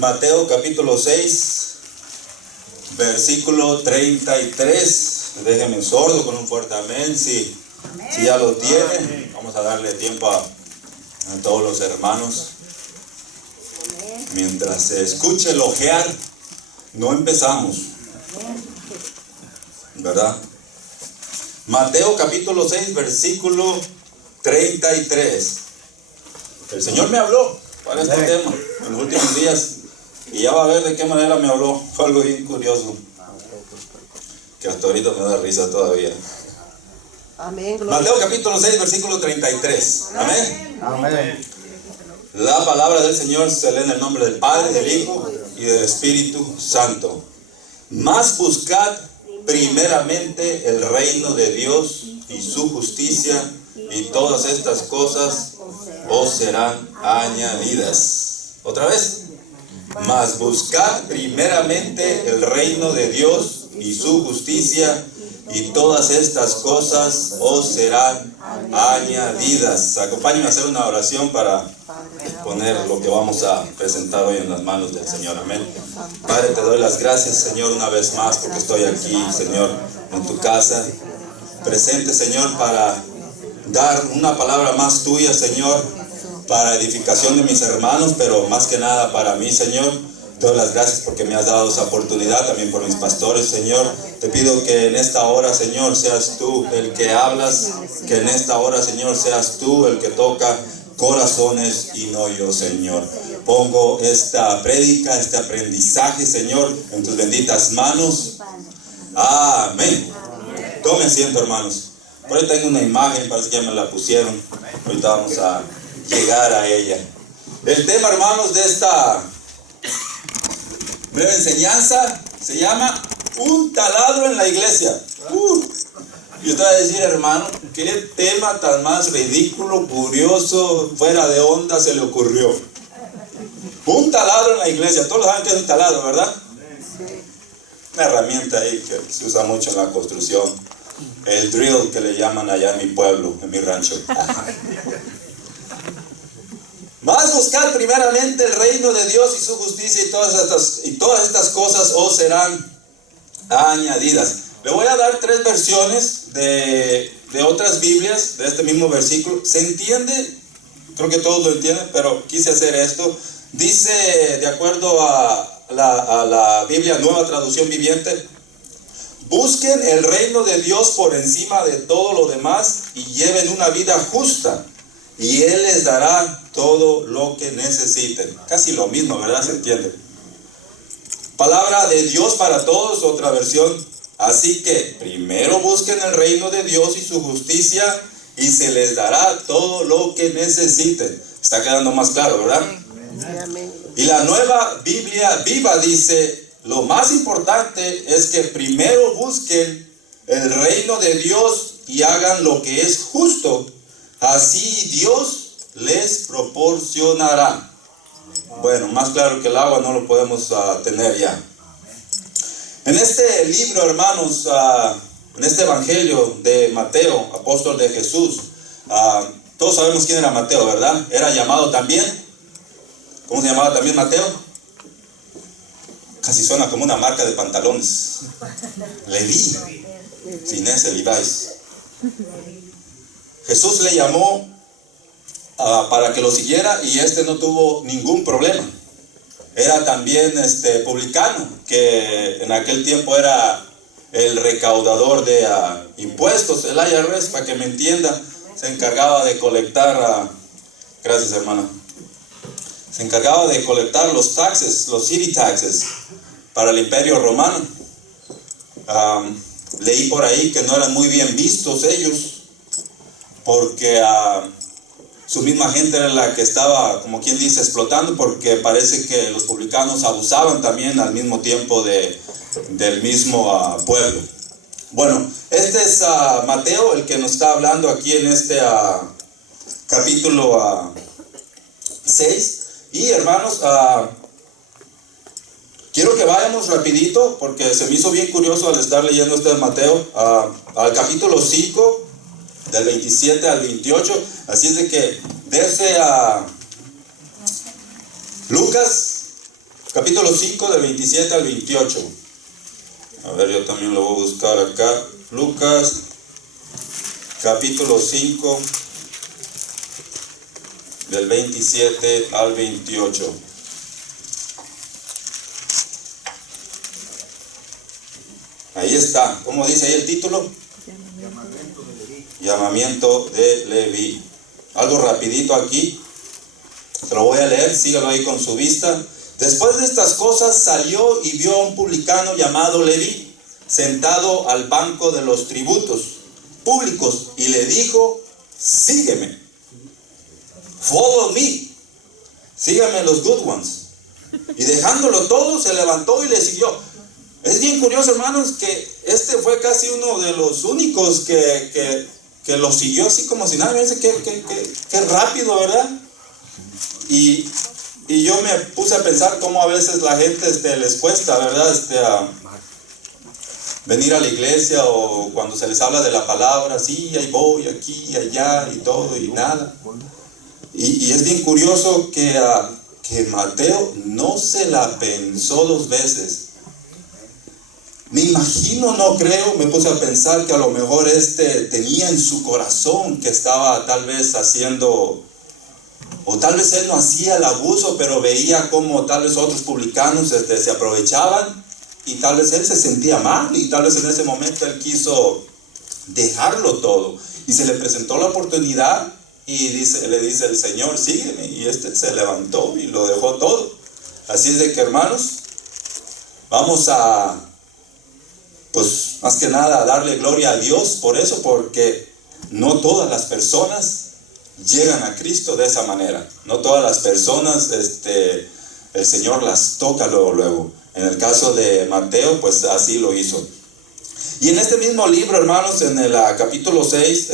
Mateo capítulo 6, versículo 33. Déjenme sordo con un fuerte amén. Si ya lo tienen, vamos a darle tiempo a todos los hermanos. Mientras se escuche el ojear, no empezamos, ¿verdad? Mateo capítulo 6, versículo 33. El Señor me habló para este tema en los últimos días, y ya va a ver de qué manera me habló. Fue algo bien curioso, que hasta ahorita me da risa todavía. Amén. Mateo capítulo 6, versículo 33. Amén. Amén. La palabra del Señor se lee en el nombre del Padre, del Hijo y del Espíritu Santo. Mas buscad primeramente el reino de Dios y su justicia, y todas estas cosas os serán añadidas. Otra vez. Mas buscad primeramente el reino de Dios y su justicia, y todas estas cosas os serán añadidas. Acompáñenme a hacer una oración para poner lo que vamos a presentar hoy en las manos del Señor. Amén. Padre, te doy las gracias, Señor, una vez más, porque estoy aquí, Señor, en tu casa, presente, Señor, para dar una palabra más tuya, Señor, para edificación de mis hermanos, pero más que nada para mí, Señor. Te doy las gracias porque me has dado esa oportunidad, también por mis pastores, Señor. Te pido que en esta hora, Señor, seas tú el que hablas, que en esta hora, Señor, seas tú el que toca corazones y no yo, Señor. Pongo esta prédica, este aprendizaje, Señor, en tus benditas manos. Amén. Tome asiento, hermanos. Por ahí tengo una imagen, parece que ya me la pusieron. Ahorita vamos a llegar a ella. El tema, hermanos, de esta breve enseñanza se llama un taladro en la iglesia. Yo te voy a decir, hermano, qué tema tan más ridículo, curioso, fuera de onda se le ocurrió. Un taladro en la iglesia. Todos saben que es un taladro, ¿verdad? Una herramienta ahí que se usa mucho en la construcción. El drill, que le llaman allá en mi pueblo, en mi rancho. Mas buscad primeramente el reino de Dios y su justicia, y todas estas cosas os serán añadidas. Le voy a dar 3 versiones de otras Biblias de este mismo versículo. ¿Se entiende? Creo que todos lo entienden, pero quise hacer esto. Dice, de acuerdo a la Biblia Nueva Traducción Viviente: busquen el reino de Dios por encima de todo lo demás y lleven una vida justa, y Él les dará todo lo que necesiten. Casi lo mismo, ¿verdad? ¿Se entiende? Palabra de Dios para todos, otra versión. Así que primero busquen el reino de Dios y su justicia, y se les dará todo lo que necesiten. Está quedando más claro, ¿verdad? Amén. Y la Nueva Biblia Viva dice: lo más importante es que primero busquen el reino de Dios y hagan lo que es justo. Así Dios les proporcionará. Bueno, más claro que el agua no lo podemos tener ya. En este libro, hermanos, en este evangelio de Mateo, apóstol de Jesús, todos sabemos quién era Mateo, ¿verdad? Era llamado también, ¿cómo se llamaba también Mateo? Casi suena como una marca de pantalones. Leví, sin ese Levi's. Jesús le llamó para que lo siguiera, y no tuvo ningún problema. Era también publicano, que en aquel tiempo era el recaudador de impuestos, el IRS, para que me entienda. Se encargaba de colectar, gracias hermana, se encargaba de colectar los taxes, los city taxes, para el imperio romano. Leí por ahí que no eran muy bien vistos ellos, porque su misma gente era la que estaba, como quien dice, explotando, porque parece que los publicanos abusaban también al mismo tiempo del mismo pueblo. Bueno, este es Mateo, el que nos está hablando aquí en este capítulo 6. Y hermanos, quiero que vayamos rapidito, porque se me hizo bien curioso al estar leyendo este de Mateo, al capítulo 5, del 27 al 28. Así es de que desde Lucas capítulo 5 del 27 al 28. A ver, yo también lo voy a buscar acá. Lucas, capítulo 5, del 27 al 28. Ahí está. ¿Cómo dice ahí el título? Llamamiento de Leví. Algo rapidito aquí. Se lo voy a leer, sígalo ahí con su vista. Después de estas cosas salió y vio a un publicano llamado Leví, sentado al banco de los tributos públicos, y le dijo: sígueme, follow me, sígame los good ones. Y dejándolo todo, se levantó y le siguió. Es bien curioso, hermanos, que este fue casi uno de los únicos que lo siguió así como si nada. Fíjense qué rápido, ¿verdad? Y yo me puse a pensar cómo a veces la gente les cuesta, ¿verdad? Venir a la iglesia, o cuando se les habla de la palabra, sí, ahí voy, aquí y allá y todo y nada. Y es bien curioso que Mateo no se la pensó dos veces. Me imagino, no creo, me puse a pensar que a lo mejor tenía en su corazón que estaba tal vez haciendo, o tal vez él no hacía el abuso, pero veía como tal vez otros publicanos se aprovechaban, y tal vez él se sentía mal, y tal vez en ese momento él quiso dejarlo todo, y se le presentó la oportunidad, y le dice el Señor: sígueme, y se levantó y lo dejó todo. Así es de que, hermanos, vamos a, pues más que nada, a darle gloria a Dios por eso, porque no todas las personas llegan a Cristo de esa manera. No todas las personas el Señor las toca luego. En el caso de Mateo, pues así lo hizo. Y en este mismo libro, hermanos, en el capítulo 6,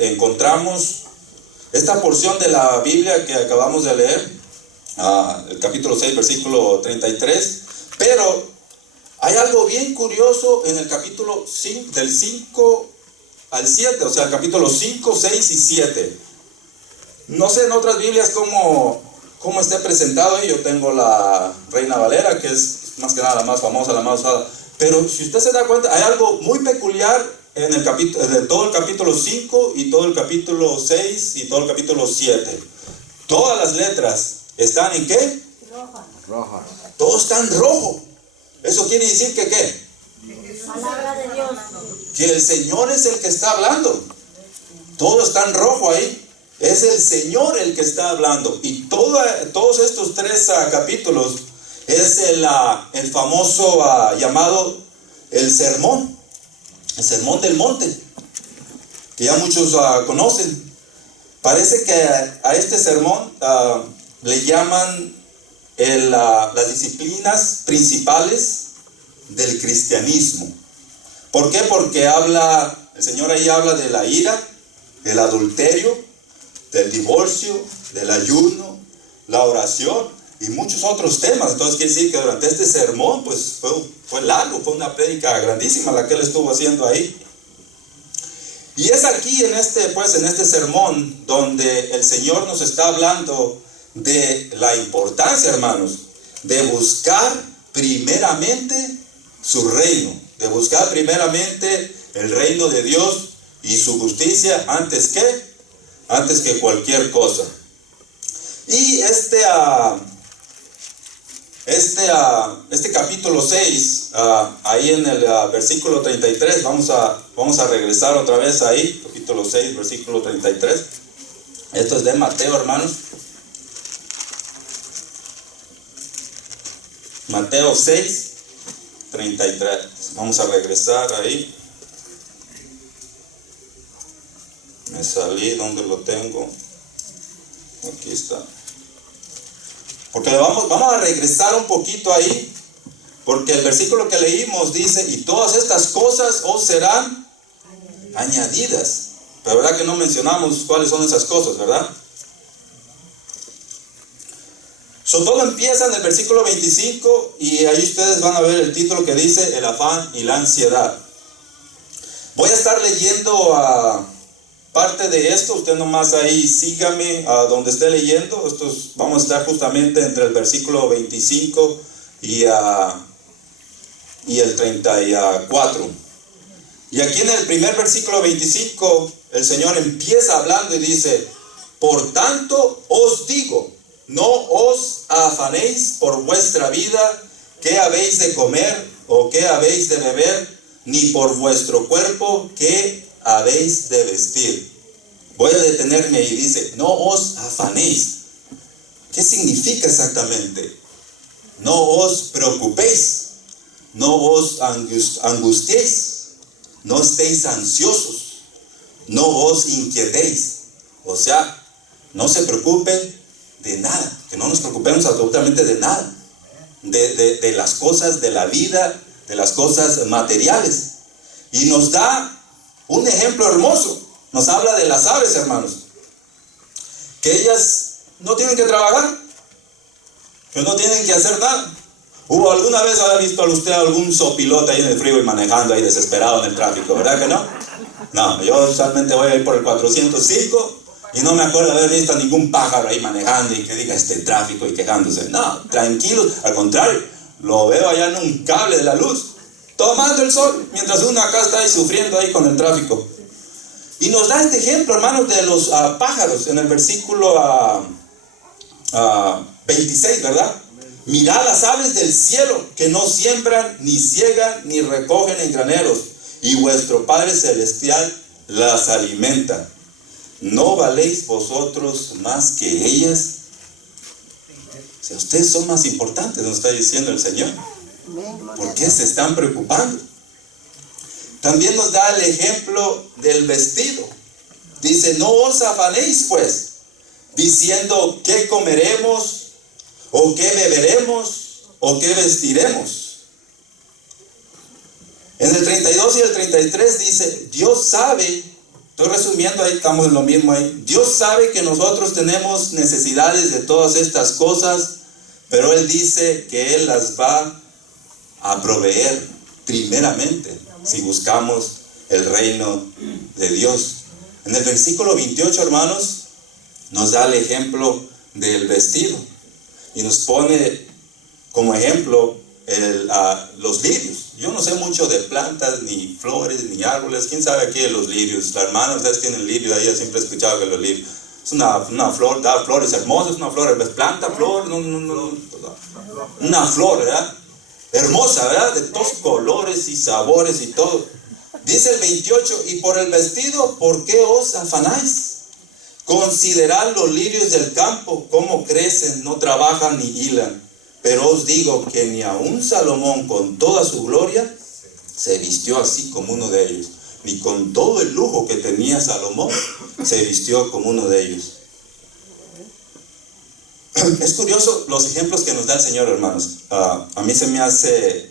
encontramos esta porción de la Biblia que acabamos de leer, el capítulo 6, versículo 33. Pero hay algo bien curioso en el capítulo 5, del 5 al 7, o sea, el capítulo 5, 6 y 7. No sé en otras Biblias cómo esté presentado ahí. Yo tengo la Reina Valera, que es más que nada la más famosa, la más usada. Pero si usted se da cuenta, hay algo muy peculiar en todo el capítulo 5 y todo el capítulo 6 y todo el capítulo 7. Todas las letras están ¿en qué? Roja. Todo está en rojo. Eso quiere decir que ¿qué? Palabra de Dios. Que el Señor es el que está hablando. Todo está en rojo ahí. Es el Señor el que está hablando. Y todos estos 3 capítulos es el famoso llamado el sermón del monte, que ya muchos conocen. Parece que a este sermón le llaman las disciplinas principales del cristianismo. ¿Por qué? Porque el Señor ahí habla de la ira, del adulterio, del divorcio, del ayuno, la oración y muchos otros temas. Entonces quiere decir que durante este sermón pues fue largo, fue una prédica grandísima la que él estuvo haciendo ahí. Y es aquí en este sermón donde el Señor nos está hablando de la importancia, hermanos, de buscar primeramente su reino, de buscar primeramente el reino de Dios y su justicia antes que cualquier cosa. Y este capítulo 6, ahí en el versículo 33, vamos a regresar otra vez ahí, capítulo 6, versículo 33. Esto es de Mateo, hermanos. Mateo 6, 33. Vamos a regresar ahí. Me salí, ¿dónde lo tengo? Aquí está. Porque vamos a regresar un poquito ahí, porque el versículo que leímos dice: y todas estas cosas os serán añadidas. Pero verdad que no mencionamos cuáles son esas cosas, ¿verdad? Todo empieza en el versículo 25, y ahí ustedes van a ver el título que dice: el afán y la ansiedad. Voy a estar leyendo parte de esto. Usted nomás ahí sígame a donde esté leyendo. Vamos a estar justamente entre el versículo 25 y el 34. Y aquí en el primer versículo 25, el Señor empieza hablando y dice: por tanto os digo, no os afanéis por vuestra vida, qué habéis de comer o qué habéis de beber, ni por vuestro cuerpo, qué habéis de vestir. Voy a detenerme ahí. Dice: no os afanéis. ¿Qué significa exactamente? No os preocupéis, no os angustiéis, no estéis ansiosos, no os inquietéis. O sea, no se preocupen de nada, que no nos preocupemos absolutamente de nada, de las cosas de la vida, de las cosas materiales. Y nos da un ejemplo hermoso. Nos habla de las aves, hermanos, que ellas no tienen que trabajar, que no tienen que hacer nada. ¿Hubo alguna vez, ha visto usted algún sopilote ahí en el freeway manejando ahí desesperado en el tráfico? ¿Verdad que no? No, yo usualmente voy a ir por el 405 y no me acuerdo de haber visto a ningún pájaro ahí manejando y que diga este tráfico y quejándose. No, tranquilos, al contrario, lo veo allá en un cable de la luz, tomando el sol, mientras uno acá está ahí sufriendo ahí con el tráfico. Y nos da este ejemplo, hermanos, de los pájaros en el versículo 26, ¿verdad? Mirad las aves del cielo, que no siembran, ni ciegan, ni recogen en graneros, y vuestro Padre Celestial las alimenta. ¿No valéis vosotros más que ellas? O sea, ustedes son más importantes, nos está diciendo el Señor. ¿Por qué se están preocupando? También nos da el ejemplo del vestido. Dice: no os afanéis pues, diciendo qué comeremos, o qué beberemos, o qué vestiremos. En el 32 y el 33 dice: Dios sabe, estoy resumiendo ahí, estamos en lo mismo ahí. Dios sabe que nosotros tenemos necesidades de todas estas cosas, pero Él dice que Él las va a proveer primeramente, si buscamos el reino de Dios. En el versículo 28, hermanos, nos da el ejemplo del vestido y nos pone como ejemplo los lirios. Yo no sé mucho de plantas, ni flores, ni árboles. ¿Quién sabe aquí de los lirios? La hermana, ustedes tienen lirios ahí, yo siempre he escuchado que los lirios es una flor, da flores hermosas, una flor, planta, flor, una flor, ¿verdad? Hermosa, ¿verdad? De todos colores y sabores y todo. Dice el 28: y por el vestido, ¿por qué os afanáis? Considerad los lirios del campo, cómo crecen, no trabajan ni hilan. Pero os digo que ni aun Salomón con toda su gloria se vistió así como uno de ellos. Ni con todo el lujo que tenía Salomón se vistió como uno de ellos. Es curioso los ejemplos que nos da el Señor, hermanos. A mí se me hace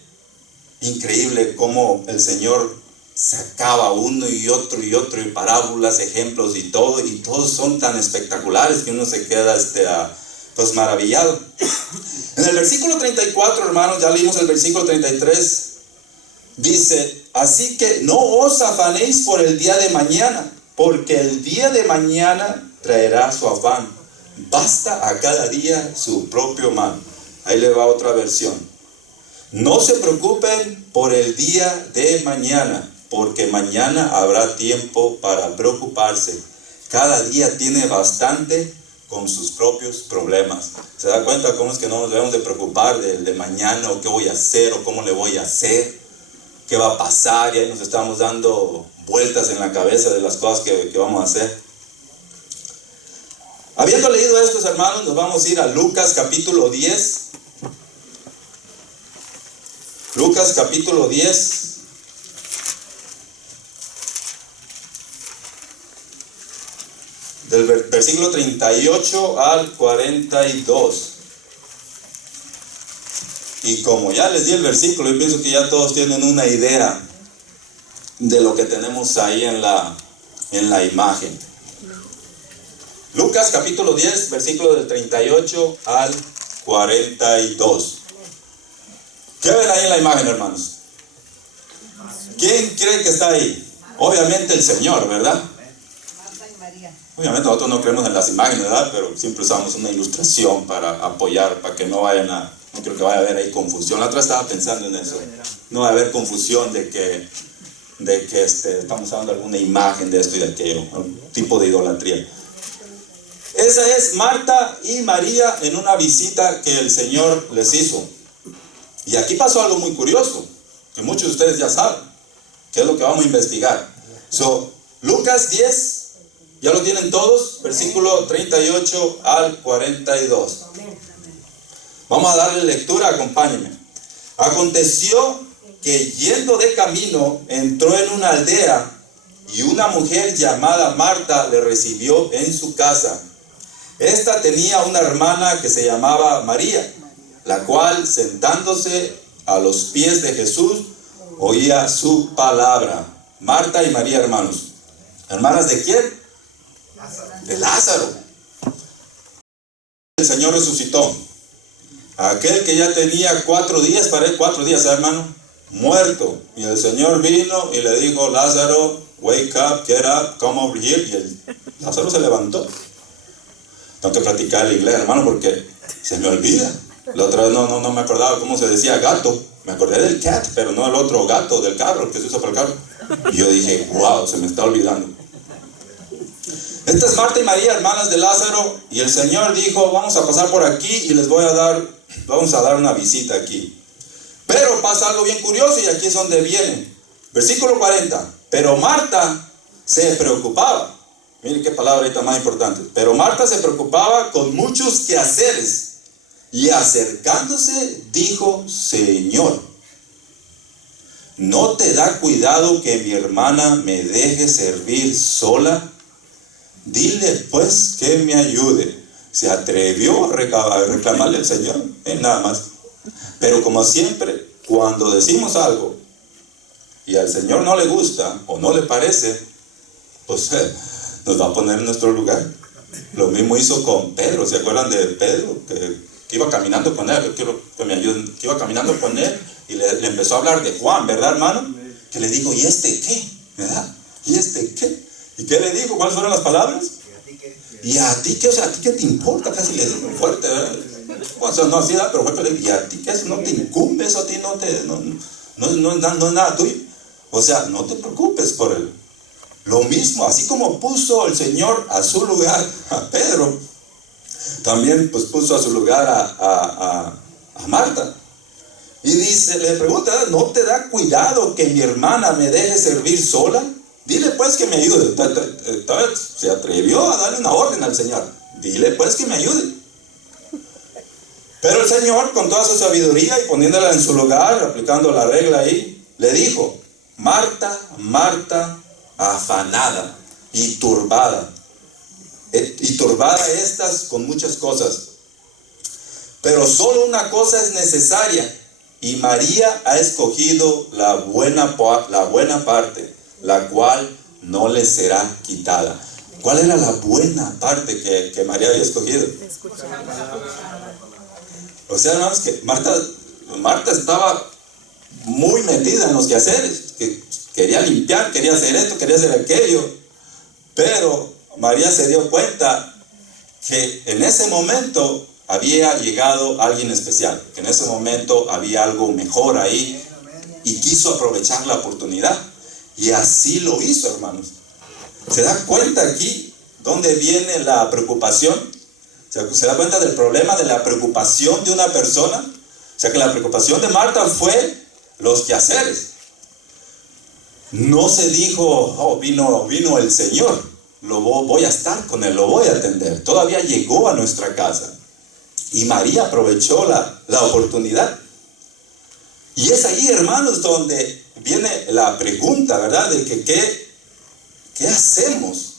increíble cómo el Señor sacaba uno y otro y parábolas, ejemplos y todos son tan espectaculares que uno se queda pues maravillado. En el versículo 34, hermanos, ya leímos el versículo 33, dice: así que no os afanéis por el día de mañana, porque el día de mañana traerá su afán. Basta a cada día su propio mal. Ahí le va otra versión. No se preocupen por el día de mañana, porque mañana habrá tiempo para preocuparse. Cada día tiene bastante con sus propios problemas. ¿Se da cuenta cómo es que no nos debemos de preocupar de mañana, o qué voy a hacer, o cómo le voy a hacer, qué va a pasar? Y ahí nos estamos dando vueltas en la cabeza de las cosas que vamos a hacer. Habiendo leído estos, hermanos, nos vamos a ir a Lucas capítulo 10. Lucas capítulo 10. Del versículo 38 al 42. Y como ya les di el versículo, yo pienso que ya todos tienen una idea de lo que tenemos ahí en la imagen. Lucas capítulo 10, versículo del 38 al 42. ¿Qué ven ahí en la imagen, hermanos? ¿Quién cree que está ahí? Obviamente el Señor, ¿verdad? Obviamente nosotros no creemos en las imágenes, ¿verdad? Pero siempre usamos una ilustración para apoyar, para que no vayan a No creo que vaya a haber ahí confusión. La otra estaba pensando en eso. No va a haber confusión de que estamos hablando de alguna imagen de esto y de aquello, un tipo de idolatría. Esa es Marta y María en una visita que el Señor les hizo. Y aquí pasó algo muy curioso, que muchos de ustedes ya saben, que es lo que vamos a investigar. Lucas 10, ¿ya lo tienen todos? Versículo 38 al 42. Vamos a darle lectura, acompáñenme. Aconteció que yendo de camino, entró en una aldea y una mujer llamada Marta le recibió en su casa. Esta tenía una hermana que se llamaba María, la cual, sentándose a los pies de Jesús, oía su palabra. Marta y María, hermanos. ¿Hermanas de quién? De Lázaro. El Señor resucitó. Aquel que ya tenía 4 días, para él 4 días, hermano, muerto. Y el Señor vino y le dijo, Lázaro, wake up, get up, come over here. Y Lázaro se levantó. Tengo que practicar el inglés, hermano, porque se me olvida. La otra vez no me acordaba cómo se decía gato. Me acordé del cat, pero no el otro gato del carro, que se usa para el carro. Y yo dije, wow, se me está olvidando. Esta es Marta y María, hermanas de Lázaro. Y el Señor dijo, vamos a pasar por aquí y vamos a dar una visita aquí. Pero pasa algo bien curioso y aquí es donde viene. Versículo 40. Pero Marta se preocupaba. Miren qué palabra ahorita más importante. Pero Marta se preocupaba con muchos quehaceres. Y acercándose dijo, Señor, ¿no te da cuidado que mi hermana me deje servir sola? Dile pues que me ayude. Se atrevió a reclamarle al Señor, nada más. Pero como siempre, cuando decimos algo y al Señor no le gusta o no le parece, pues nos va a poner en nuestro lugar. Lo mismo hizo con Pedro. ¿Se acuerdan de Pedro? Que iba caminando con él. Yo quiero que me ayuden. Que iba caminando con él y le empezó a hablar de Juan, ¿verdad, hermano? Que le dijo, ¿y este qué? ¿Verdad? ¿Y este qué? ¿Y qué le dijo? ¿Cuáles fueron las palabras? ¿Y a ti qué? O sea, ¿a ti qué te importa? Casi le digo fuerte, ¿verdad? O sea, no así, pero fuerte le digo, ¿y a ti qué? Eso no te incumbe, eso a ti no es nada tuyo. O sea, no te preocupes por él. Lo mismo, así como puso el Señor a su lugar a Pedro, también pues puso a su lugar a Marta. Y dice, le pregunta, ¿no te da cuidado que mi hermana me deje servir sola? Dile pues que me ayude. Se atrevió a darle una orden al Señor. Dile pues que me ayude. Pero el Señor, con toda su sabiduría y poniéndola en su lugar, aplicando la regla ahí, le dijo, Marta, Marta, afanada y turbada. Y turbada estás con muchas cosas. Pero solo una cosa es necesaria. Y María ha escogido la buena parte, la cual no le será quitada. ¿Cuál era la buena parte que María había escogido? O sea, hermanos, que Marta estaba muy metida en los quehaceres, que quería limpiar, quería hacer esto, quería hacer aquello, pero María se dio cuenta que en ese momento había llegado alguien especial, que en ese momento había algo mejor ahí y quiso aprovechar la oportunidad. Y así lo hizo, hermanos. ¿Se da cuenta aquí dónde viene la preocupación? ¿Se da cuenta del problema de la preocupación de una persona? O sea que la preocupación de Marta fue los quehaceres. No se dijo, oh, vino el Señor, voy a estar con él, lo voy a atender. Todavía llegó a nuestra casa. Y María aprovechó la oportunidad. Y es ahí, hermanos, donde viene la pregunta, ¿verdad? De que ¿qué hacemos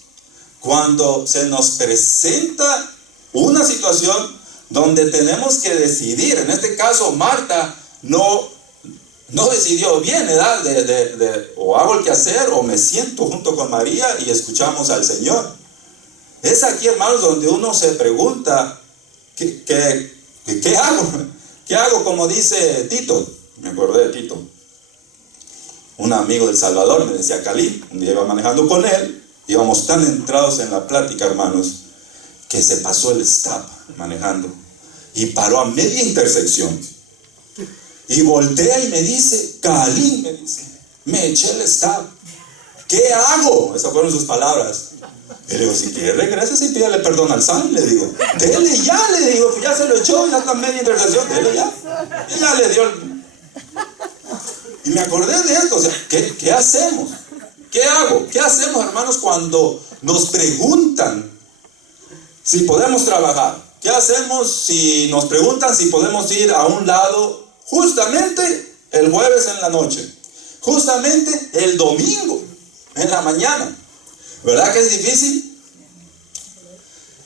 cuando se nos presenta una situación donde tenemos que decidir? En este caso, Marta no decidió bien, ¿verdad? O hago el quehacer o me siento junto con María y escuchamos al Señor. Es aquí, hermanos, donde uno se pregunta, ¿qué hago? ¿Qué hago? Como dice Tito, me acordé de Tito, un amigo del Salvador, me decía Cali, un día iba manejando con él, íbamos tan entrados en la plática, hermanos, que se pasó el stop manejando. Y paró a media intersección. Y voltea y me dice, Calín, me dice, me eché el stop. ¿Qué hago? Esas fueron sus palabras. Y le digo, si quiere regrese y pídale perdón al San, le digo. Dele ya, le digo, pues ya se lo echó, ya está en media intersección, dele ya. Y ya le dio Y me acordé de esto, o sea, ¿qué hacemos? ¿Qué hago? ¿Qué hacemos, hermanos, cuando nos preguntan si podemos trabajar? ¿Qué hacemos si nos preguntan si podemos ir a un lado justamente el jueves en la noche? Justamente el domingo en la mañana. ¿Verdad que es difícil?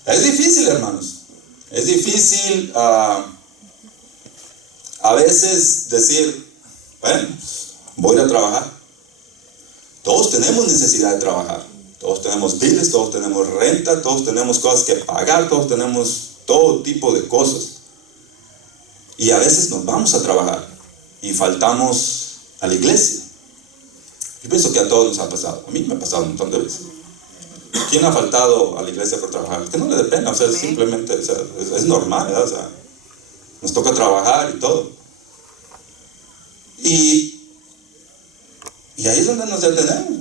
Es difícil, hermanos. Es difícil a veces decir, bueno, voy a ir a trabajar. Todos tenemos necesidad de trabajar. Todos tenemos biles, todos tenemos renta, todos tenemos cosas que pagar, todos tenemos todo tipo de cosas. Y a veces nos vamos a trabajar y faltamos a la iglesia. Yo pienso que a todos nos ha pasado. A mí me ha pasado un montón de veces. ¿Quién ha faltado a la iglesia por trabajar? Que no le dé pena, o sea, simplemente, o sea, es normal, ¿verdad? O sea, nos toca trabajar y todo. Y ahí es donde nos detenemos.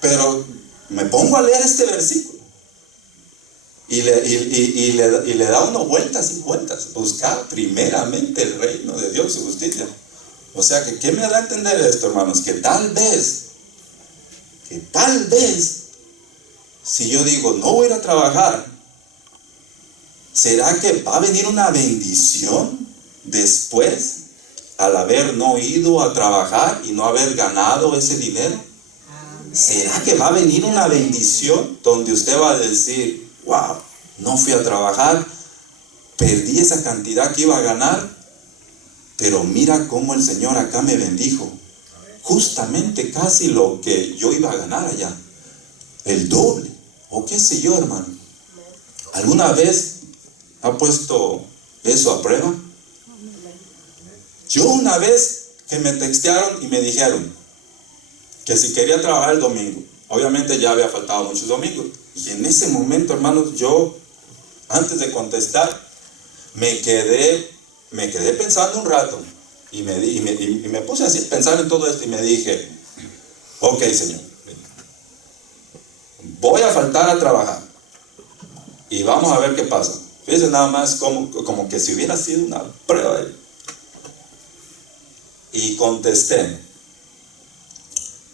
Pero me pongo a leer este versículo y le da unas vueltas y vueltas. Buscar primeramente el reino de Dios y su justicia. O sea, ¿qué me da a entender esto, hermanos? Que tal vez, si yo digo, no voy a ir a trabajar, ¿será que va a venir una bendición después al haber no ido a trabajar y no haber ganado ese dinero? ¿Será que va a venir una bendición donde usted va a decir, wow, no fui a trabajar, perdí esa cantidad que iba a ganar, pero mira cómo el Señor acá me bendijo? Justamente casi lo que yo iba a ganar allá, el doble, o qué sé yo, hermano. ¿Alguna vez ha puesto eso a prueba? Yo una vez que me textearon y me dijeron que si quería trabajar el domingo, obviamente ya había faltado muchos domingos, y en ese momento, hermanos, yo antes de contestar me quedé pensando un rato y me puse así a pensar en todo esto y me dije, ok, Señor, voy a faltar a trabajar y vamos a ver qué pasa. Fíjense nada más como que si hubiera sido una prueba. Y contesté,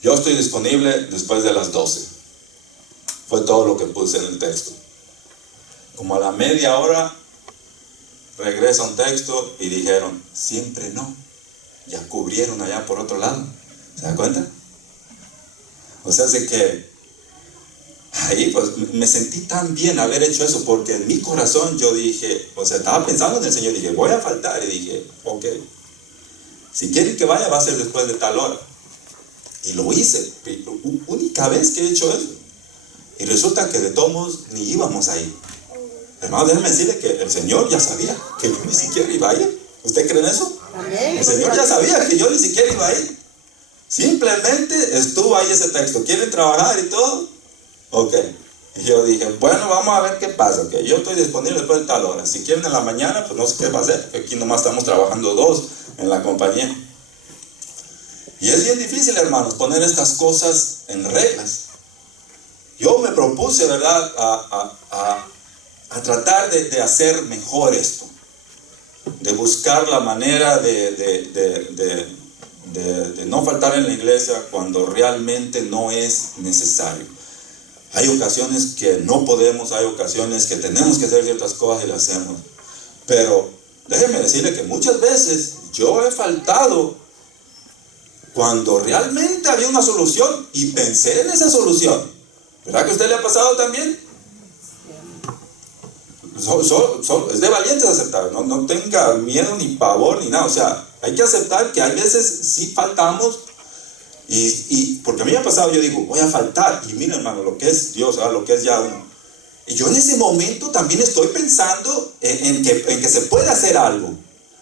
yo estoy disponible después de las 12. Fue todo lo que puse en el texto. Como a la media hora regresa un texto y dijeron, siempre no, ya cubrieron allá por otro lado. ¿Se da cuenta? O sea, así que ahí pues me sentí tan bien haber hecho eso, porque en mi corazón yo dije, o sea, estaba pensando en el Señor, dije, voy a faltar, y dije, ok, si quieren que vaya va a ser después de tal hora. Y lo hice, única vez que he hecho eso. Y resulta que de todos modos ni íbamos a ir. Hermano, déjeme decirle que el Señor ya sabía que yo ni siquiera iba a ir. ¿Usted cree en eso? Amén. El Señor ya sabía que yo ni siquiera iba a ir. Simplemente estuvo ahí ese texto. ¿Quieren trabajar y todo? Ok. Y yo dije, bueno, vamos a ver qué pasa. Okay, yo estoy disponible después de tal hora. Si quieren en la mañana, pues no sé qué va a hacer, porque aquí nomás estamos trabajando 2 en la compañía. Y es bien difícil, hermanos, poner estas cosas en reglas. Yo me propuse, ¿verdad?, a tratar de hacer mejor esto. De buscar la manera de no faltar en la iglesia cuando realmente no es necesario. Hay ocasiones que no podemos, hay ocasiones que tenemos que hacer ciertas cosas y las hacemos. Pero déjeme decirle que muchas veces yo he faltado cuando realmente había una solución y pensé en esa solución. ¿Verdad que a usted le ha pasado también? Es de valientes aceptar, no tenga miedo ni pavor ni nada. O sea, hay que aceptar que hay veces sí faltamos. Y porque a mí me ha pasado, yo digo, voy a faltar. Y mira, hermano, lo que es Dios, ¿verdad? Lo que es ya uno. Y yo en ese momento también estoy pensando en que se puede hacer algo.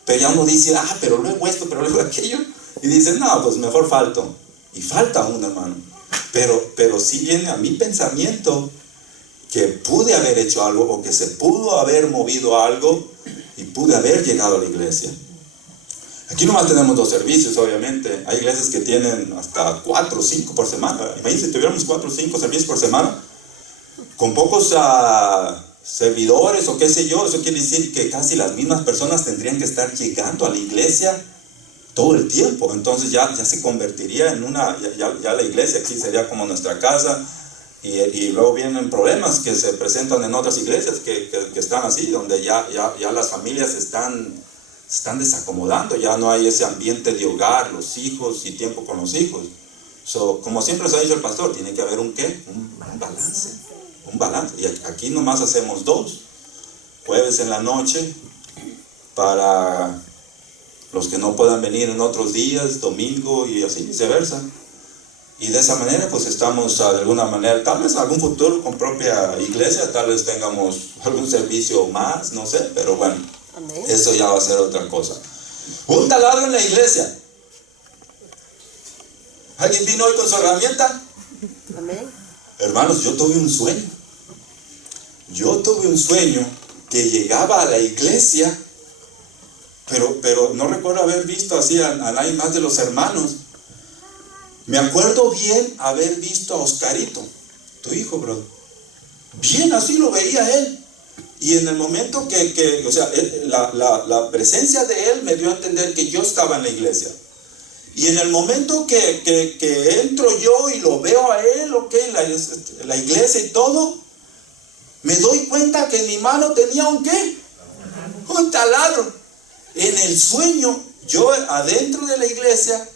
Pero ya uno dice, pero luego esto, pero luego aquello. Y dice, no, pues mejor falto. Y falta uno, hermano. Pero sí viene a mi pensamiento que pude haber hecho algo o que se pudo haber movido algo y pude haber llegado a la iglesia. Aquí nomás tenemos 2 servicios, obviamente. Hay iglesias que tienen hasta 4 o 5 por semana. Imagínense si tuviéramos 4 o 5 servicios por semana, con pocos servidores o qué sé yo. Eso quiere decir que casi las mismas personas tendrían que estar llegando a la iglesia todo el tiempo. Entonces ya se convertiría en ya la iglesia aquí sería como nuestra casa. Y luego vienen problemas que se presentan en otras iglesias que están así, donde ya las familias están desacomodando, ya no hay ese ambiente de hogar, los hijos y tiempo con los hijos. Como siempre se ha dicho el pastor, tiene que haber un balance. Y aquí nomás hacemos 2, jueves en la noche para los que no puedan venir en otros días, domingo y así viceversa. Y de esa manera pues estamos de alguna manera, tal vez en algún futuro con propia iglesia, tal vez tengamos algún servicio más, no sé, pero bueno. Amén. Eso ya va a ser otra cosa. Un taladro en la iglesia. ¿Alguien vino hoy con su herramienta? Amén. Hermanos, yo tuve un sueño. Que llegaba a la iglesia, pero no recuerdo haber visto así a nadie más de los hermanos. Me acuerdo bien haber visto a Oscarito, tu hijo, bro. Bien así lo veía él. Y en el momento o sea, la presencia de él me dio a entender que yo estaba en la iglesia. Y en el momento que entro yo y lo veo a él, la iglesia y todo, me doy cuenta que en mi mano tenía un taladro. En el sueño, yo adentro de la iglesia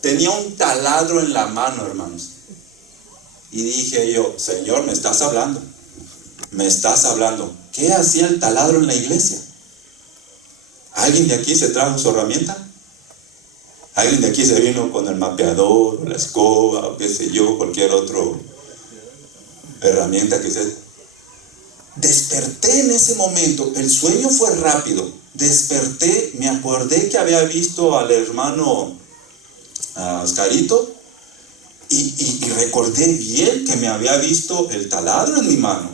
tenía un taladro en la mano, hermanos. Y dije yo, Señor, me estás hablando. ¿Qué hacía el taladro en la iglesia? ¿Alguien de aquí se trajo su herramienta? ¿Alguien de aquí se vino con el mapeador, o la escoba, o qué sé yo, cualquier otra herramienta que se... Desperté en ese momento, el sueño fue rápido. Desperté, me acordé que había visto al hermano Oscarito y recordé bien que me había visto el taladro en mi mano.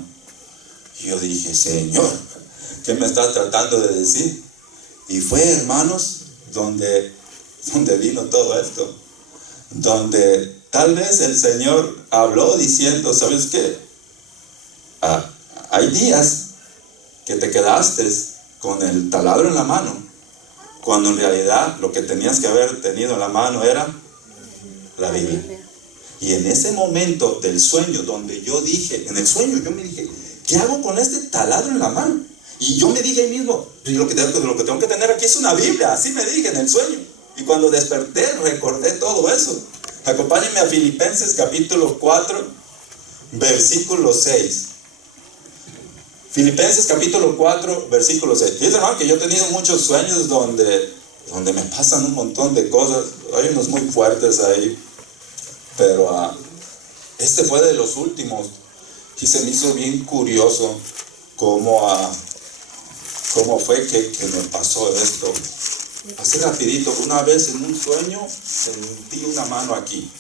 Y yo dije, Señor, ¿qué me estás tratando de decir? Y fue, hermanos, donde vino todo esto. Donde tal vez el Señor habló diciendo, ¿sabes qué? Hay días que te quedaste con el taladro en la mano, cuando en realidad lo que tenías que haber tenido en la mano era la Biblia. Y en ese momento del sueño, donde yo dije, en el sueño yo me dije, ¿qué hago con este taladro en la mano? Y yo me dije ahí mismo, lo que tengo que tener aquí es una Biblia. Así me dije en el sueño. Y cuando desperté, recordé todo eso. Acompáñenme a Filipenses capítulo 4, versículo 6. Filipenses capítulo 4, versículo 6. Fíjense, hermano, que yo he tenido muchos sueños donde me pasan un montón de cosas. Hay unos muy fuertes ahí. Pero este fue de los últimos. Y se me hizo bien curioso cómo fue que me pasó esto. Así rapidito, una vez en un sueño sentí una mano aquí.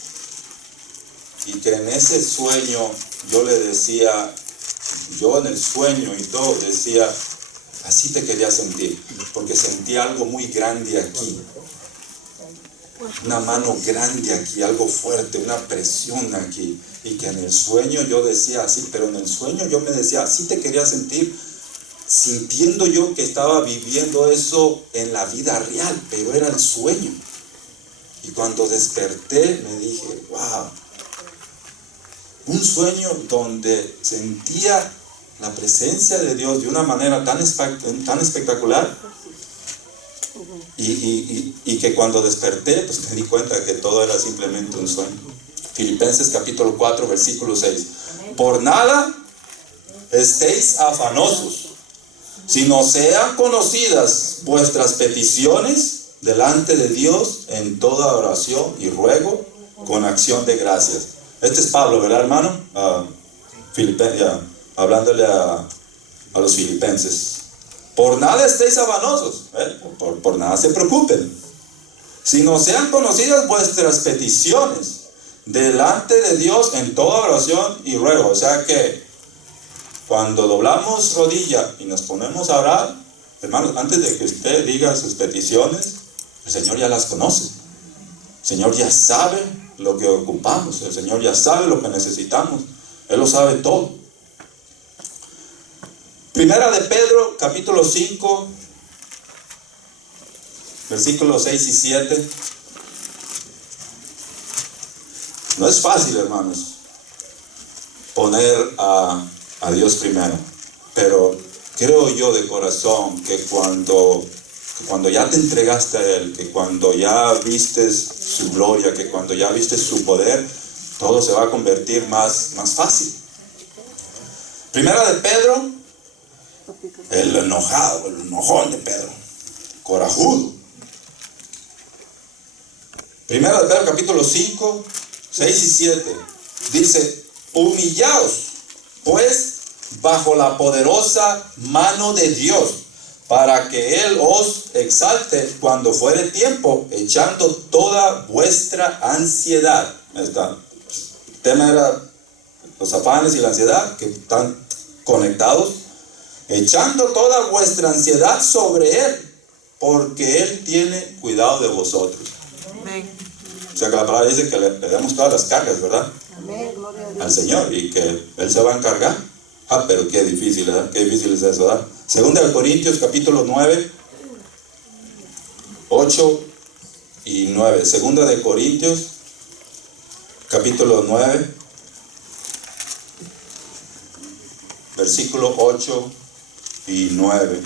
Y que en ese sueño yo le decía, yo en el sueño y todo decía, así te quería sentir, porque sentí algo muy grande aquí. Una mano grande aquí, algo fuerte, una presión aquí. Y que en el sueño yo decía así, pero en el sueño yo me decía, así te quería sentir, sintiendo yo que estaba viviendo eso en la vida real, pero era el sueño. Y cuando desperté me dije, wow, un sueño donde sentía la presencia de Dios de una manera tan espectacular, y que cuando desperté pues me di cuenta que todo era simplemente un sueño. Filipenses capítulo 4, versículo 6. Por nada estéis afanosos, sino sean conocidas vuestras peticiones delante de Dios en toda oración y ruego con acción de gracias. Este es Pablo, ¿verdad, hermano? Hablándole a los filipenses. Por nada estéis afanosos, por nada se preocupen, sino sean conocidas vuestras peticiones delante de Dios en toda oración y ruego. O sea que cuando doblamos rodilla y nos ponemos a orar, hermanos, antes de que usted diga sus peticiones, el Señor ya las conoce. El Señor ya sabe lo que ocupamos. El Señor ya sabe lo que necesitamos. Él lo sabe todo. Primera de Pedro, capítulo 5, versículos 6 y 7. No es fácil, hermanos, poner a Dios primero. Pero creo yo de corazón que cuando ya te entregaste a Él, que cuando ya vistes su gloria, que cuando ya vistes su poder, todo se va a convertir más fácil. Primera de Pedro, el enojado, el enojón de Pedro, corajudo. Primera de Pedro, capítulo 5, 6 y 7, dice: humillaos, pues, bajo la poderosa mano de Dios, para que Él os exalte cuando fuere tiempo, echando toda vuestra ansiedad. Ahí está. El tema era los afanes y la ansiedad que están conectados. Echando toda vuestra ansiedad sobre Él, porque Él tiene cuidado de vosotros. Amén. O sea que la palabra dice que le demos todas las cargas, ¿verdad? Amén. Gloria a Dios. Al Señor, y que Él se va a encargar. Pero qué difícil, ¿verdad? Qué difícil es eso, ¿verdad? Segunda de Corintios, capítulo 9, 8 y 9. Segunda de Corintios, capítulo 9, versículo 8 y 9.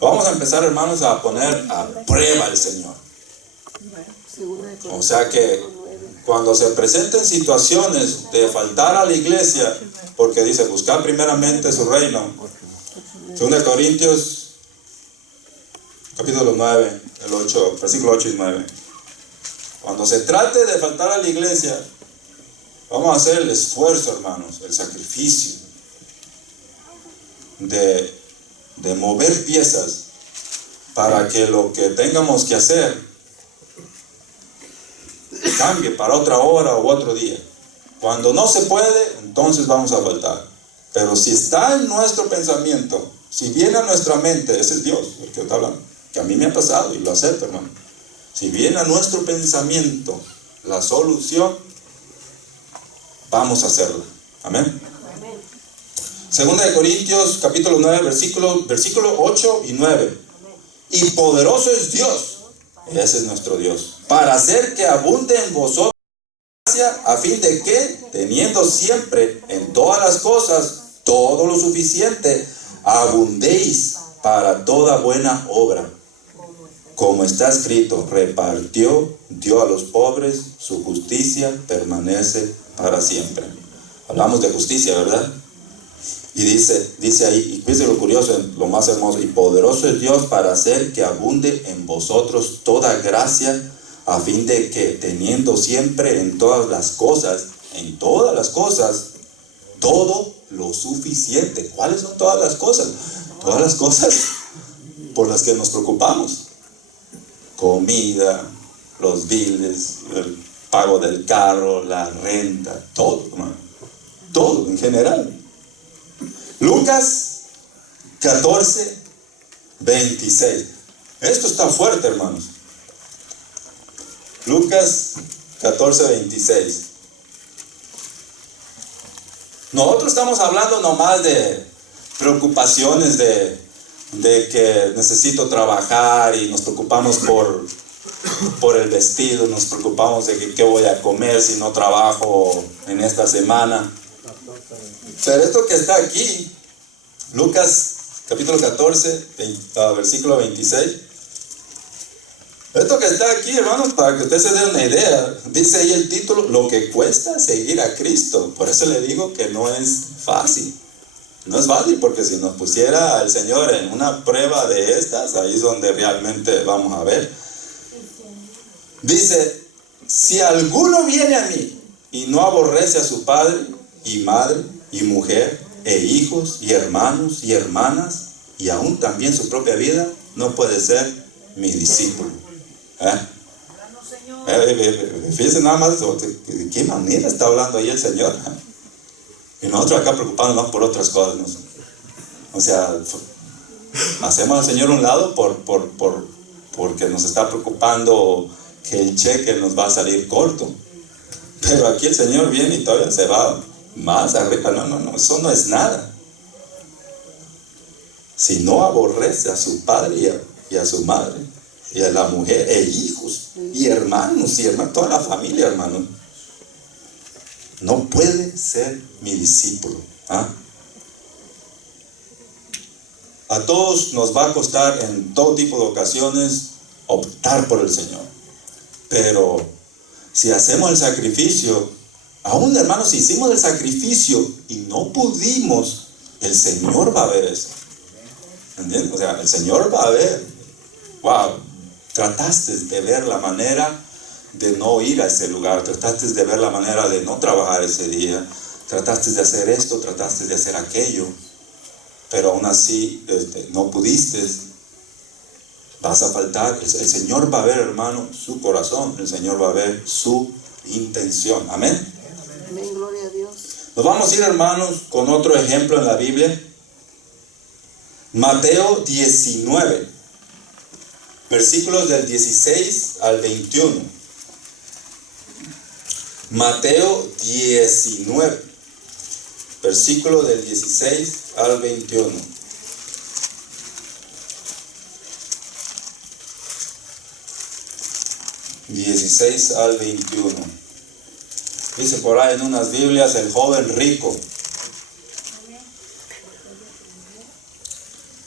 Vamos a empezar, hermanos, a poner a prueba al Señor. O sea que cuando se presenten situaciones de faltar a la iglesia, porque dice buscar primeramente su reino. 2 Corintios, capítulo 9, el 8, versículo 8 y 9. Cuando se trate de faltar a la iglesia, vamos a hacer el esfuerzo, hermanos, el sacrificio de mover piezas para que lo que tengamos que hacer cambie para otra hora u otro día. Cuando no se puede, entonces vamos a faltar. Pero si está en nuestro pensamiento, si viene a nuestra mente, ese es Dios el que está hablando, que a mí me ha pasado y lo acepto, hermano. Si viene a nuestro pensamiento la solución, vamos a hacerla. Amén. Segunda de Corintios, capítulo 9, versículo 8 y 9. Y poderoso es Dios, ese es nuestro Dios, para hacer que abunde en vosotros gracia, a fin de que, teniendo siempre en todas las cosas todo lo suficiente, abundéis para toda buena obra. Como está escrito, repartió, dio a los pobres, su justicia permanece para siempre. Hablamos de justicia, ¿verdad? Y dice ahí, y fíjense lo curioso, lo más hermoso: y poderoso es Dios para hacer que abunde en vosotros toda gracia, a fin de que, teniendo siempre en todas las cosas, todo lo suficiente. ¿Cuáles son todas las cosas? Todas las cosas por las que nos preocupamos. Comida, los biles, el pago del carro, la renta, todo, hermano. Todo en general. Lucas 14, 26. Esto está fuerte, hermanos. Lucas 14, 26. Nosotros estamos hablando nomás de preocupaciones de que necesito trabajar y nos preocupamos por el vestido, nos preocupamos de que qué voy a comer si no trabajo en esta semana. Pero esto que está aquí, Lucas capítulo 14, versículo 26, esto que está aquí, hermanos, para que usted se dé una idea, dice ahí el título: lo que cuesta seguir a Cristo. Por eso le digo que no es fácil. No es fácil, porque si nos pusiera al Señor en una prueba de estas, ahí es donde realmente vamos a ver. Dice: si alguno viene a mí y no aborrece a su padre y madre y mujer e hijos y hermanos y hermanas y aún también su propia vida, no puede ser mi discípulo. Fíjense nada más de qué manera está hablando ahí el Señor. Y nosotros acá preocupándonos por otras cosas, ¿no? O sea, hacemos al Señor a un lado porque nos está preocupando que el cheque nos va a salir corto. Pero aquí el Señor viene y todavía se va más arriba. No, eso no es nada. Si no aborrece a su padre y a su madre, y a la mujer, e hijos, y hermanos, toda la familia, hermanos, no puede ser mi discípulo. ¿Ah? A todos nos va a costar en todo tipo de ocasiones optar por el Señor. Pero si hacemos el sacrificio, aún hermanos, si hicimos el sacrificio y no pudimos, el Señor va a ver eso. ¿Entiendes? O sea, el Señor va a ver, wow, trataste de ver la manera de no ir a ese lugar, trataste de ver la manera de no trabajar ese día, trataste de hacer esto, trataste de hacer aquello, pero aún así no pudiste. Vas a faltar. El Señor va a ver, hermano, su corazón. El Señor va a ver su intención. Amén. Amén, gloria a Dios. Nos vamos a ir, hermanos, con otro ejemplo en la Biblia. Mateo 19, versículos del 16 al 21. Mateo 19, versículo del 16 al 21. ...16 al 21. Dice por ahí en unas Biblias, el joven rico.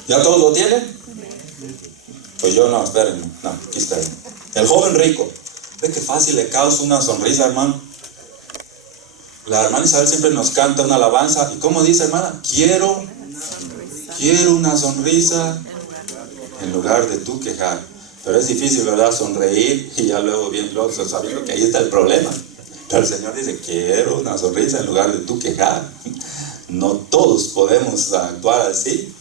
¿Ya todos lo tienen? Pues yo no, espérenme. No, aquí está. El joven rico. ¿Ve qué fácil le causa una sonrisa, hermano? La hermana Isabel siempre nos canta una alabanza. ¿Y cómo dice, hermana? Quiero una sonrisa en lugar de tu quejar. Pero es difícil, ¿verdad? Sonreír y ya luego bien, sabiendo que ahí está el problema. Pero el Señor dice, quiero una sonrisa en lugar de tu quejar. No todos podemos actuar así.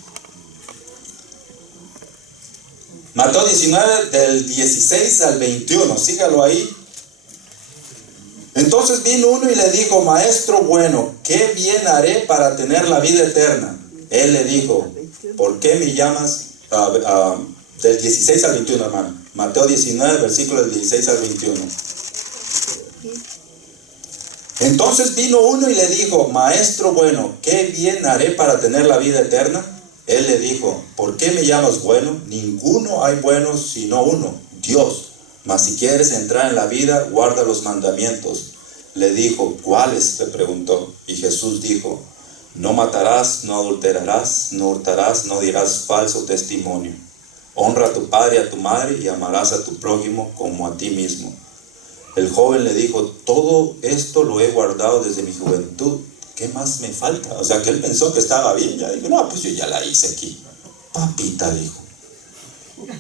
Mateo 19, del 16 al 21. Sígalo ahí. Entonces vino uno y le dijo, maestro bueno, ¿qué bien haré para tener la vida eterna? Él le dijo, ¿por qué me llamas? Del 16 al 21, hermano. Mateo 19, versículo del 16 al 21. Entonces vino uno y le dijo, maestro bueno, ¿qué bien haré para tener la vida eterna? Él le dijo, ¿por qué me llamas bueno? Ninguno hay bueno sino uno, Dios. Mas si quieres entrar en la vida, guarda los mandamientos. Le dijo, ¿cuáles? Le preguntó. Y Jesús dijo, no matarás, no adulterarás, no hurtarás, no dirás falso testimonio. Honra a tu padre y a tu madre y amarás a tu prójimo como a ti mismo. El joven le dijo, todo esto lo he guardado desde mi juventud. ¿Qué más me falta? O sea, que él pensó que estaba bien. Ya dijo, no, pues yo ya la hice aquí. Papita, dijo.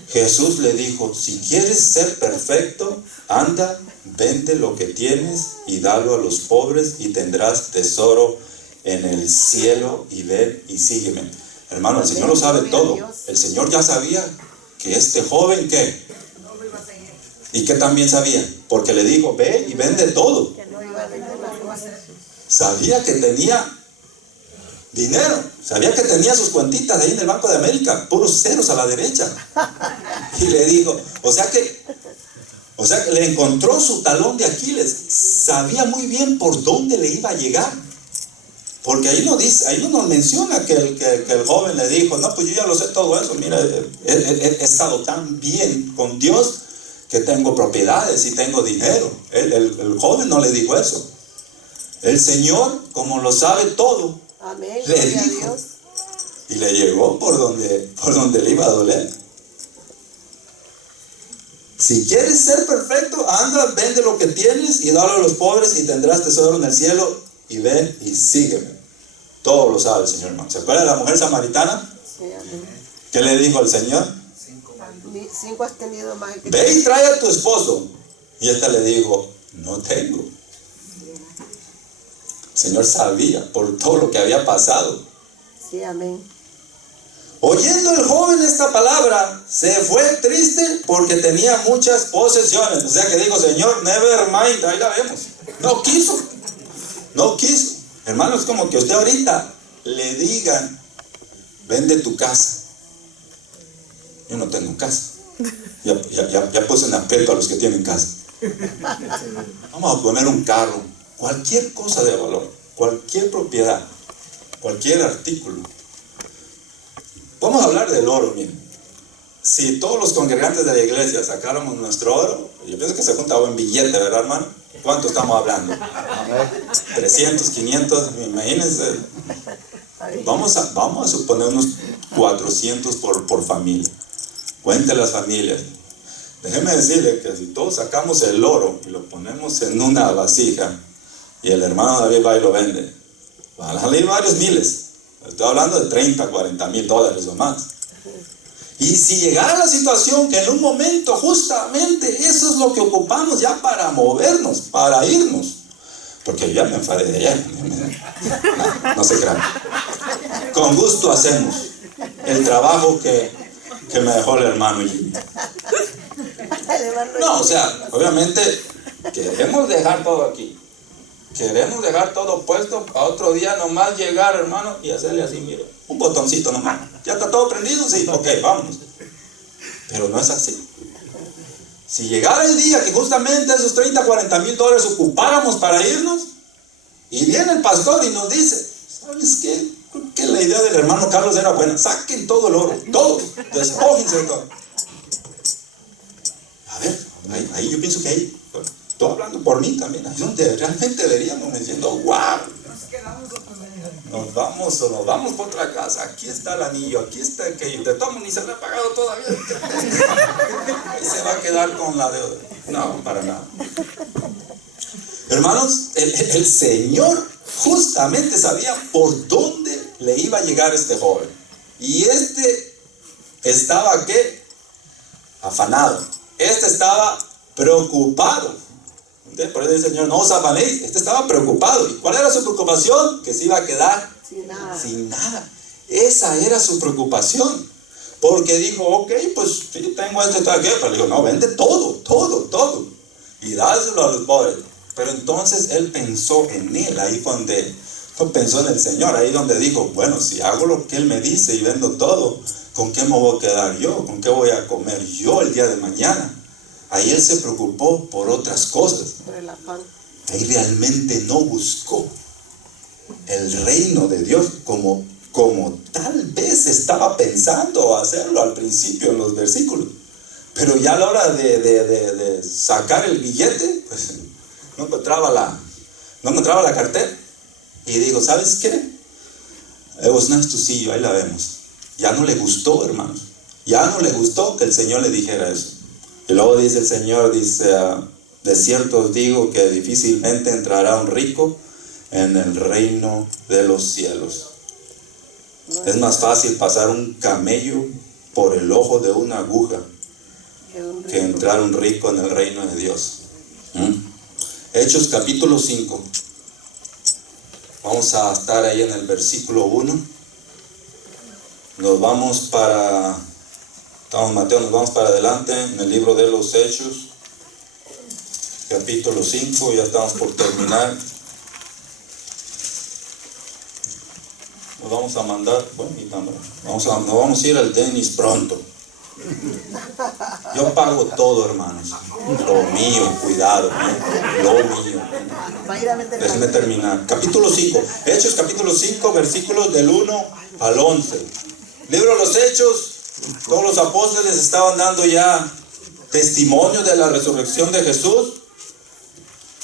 Jesús le dijo, si quieres ser perfecto, anda, vende lo que tienes y dalo a los pobres y tendrás tesoro en el cielo y ven y sígueme. Hermano, el Señor lo sabe todo. El Señor ya sabía que este joven, ¿qué? ¿Y qué también sabía? Porque le dijo, ve y vende todo. Sabía que tenía dinero, sabía que tenía sus cuentitas ahí en el Banco de América, puros ceros a la derecha. Y le dijo, o sea que le encontró su talón de Aquiles, sabía muy bien por dónde le iba a llegar. Porque ahí no dice, ahí no nos menciona que el joven le dijo, no, pues yo ya lo sé todo eso, mira, he estado tan bien con Dios que tengo propiedades y tengo dinero. El joven no le dijo eso. El Señor, como lo sabe todo, Amén, le dijo, y le llegó por donde le iba a doler. Si quieres ser perfecto, anda, vende lo que tienes y dalo a los pobres y tendrás tesoro en el cielo, y ven y sígueme. Todo lo sabe el Señor, hermano. ¿Se acuerda de la mujer samaritana? Sí, amén. ¿Qué le dijo al Señor? 5 has tenido más que... Ve y trae a tu esposo. Y esta le dijo, no tengo. El Señor sabía por todo lo que había pasado. Sí, amén. Oyendo el joven esta palabra, se fue triste porque tenía muchas posesiones. O sea que dijo, Señor, never mind, ahí la vemos. No quiso. Hermano, es como que usted ahorita le digan, vende tu casa. Yo no tengo casa. Ya puse en aprieto a los que tienen casa. Vamos a poner un carro, cualquier cosa de valor, cualquier propiedad, cualquier artículo. Vamos a hablar del oro, miren. Si todos los congregantes de la iglesia sacáramos nuestro oro, yo pienso que se juntaba en billete, ¿verdad, hermano? ¿Cuánto estamos hablando? 300, 500, imagínense. Vamos a suponer unos 400 por familia. Cuente las familias. Déjeme decirle que si todos sacamos el oro y lo ponemos en una vasija y el hermano David va y lo vende, van a salir varios miles. Estoy hablando de 30, 40 mil dólares o más. Y si llegara la situación que en un momento justamente eso es lo que ocupamos ya para movernos, para irnos, porque ya me enfadé de allá, no se crean. Con gusto hacemos el trabajo que me dejó el hermano Jimmy. No, o sea, obviamente queremos dejar todo aquí. Queremos dejar todo puesto a otro día nomás llegar, hermano, y hacerle así, mire, un botoncito nomás. ¿Ya está todo prendido? Sí, ok, vámonos. Pero no es así. Si llegara el día que justamente esos 30, 40 mil dólares ocupáramos para irnos, y viene el pastor y nos dice, ¿sabes qué? Creo que la idea del hermano Carlos era buena. Saquen todo el oro, todo, despójense de todo. A ver, ahí yo pienso que ahí, estoy hablando por mí también, ahí donde realmente deberíamos diciendo, wow, nos vamos por otra casa, aquí está el anillo, aquí está aquello, te tomo ni se le ha pagado todavía, y se va a quedar con la deuda. No, para nada. Hermanos, el Señor justamente sabía por dónde le iba a llegar este joven, y estaba ¿qué? Afanado. Estaba preocupado. Por eso dice el Señor, no os afanéis. Estaba preocupado. ¿Y cuál era su preocupación? Que se iba a quedar sin nada. Esa era su preocupación. Porque dijo, ok, pues sí, tengo esto y todo aquello. Pero dijo, no, vende todo. Y dáselo a los pobres. Pero entonces él pensó en él. Ahí fue donde pensó en el Señor. Ahí donde dijo, bueno, si hago lo que él me dice y vendo todo, ¿con qué me voy a quedar yo? ¿Con qué voy a comer yo el día de mañana? Ahí él se preocupó por otras cosas. Ahí realmente no buscó el reino de Dios como tal vez estaba pensando hacerlo al principio en los versículos. Pero ya a la hora de sacar el billete, pues no encontraba la cartera. Y digo, ¿sabes qué? It was nice to see you, ahí la vemos. Ya no le gustó, hermanos. Ya no le gustó que el Señor le dijera eso. Y luego dice el Señor, de cierto os digo que difícilmente entrará un rico en el reino de los cielos. Es más fácil pasar un camello por el ojo de una aguja que entrar un rico en el reino de Dios. Hechos capítulo 5. Vamos a estar ahí en el versículo 1. Nos vamos para adelante en el libro de los Hechos, capítulo 5, ya estamos por terminar. Nos vamos a mandar, nos vamos a ir al Denis pronto. Yo pago todo, hermanos. Lo mío, cuidado, lo mío. Déjenme terminar. Capítulo 5, Hechos capítulo 5, versículos del 1 al 11. Libro de los Hechos. Todos los apóstoles estaban dando ya testimonio de la resurrección de Jesús.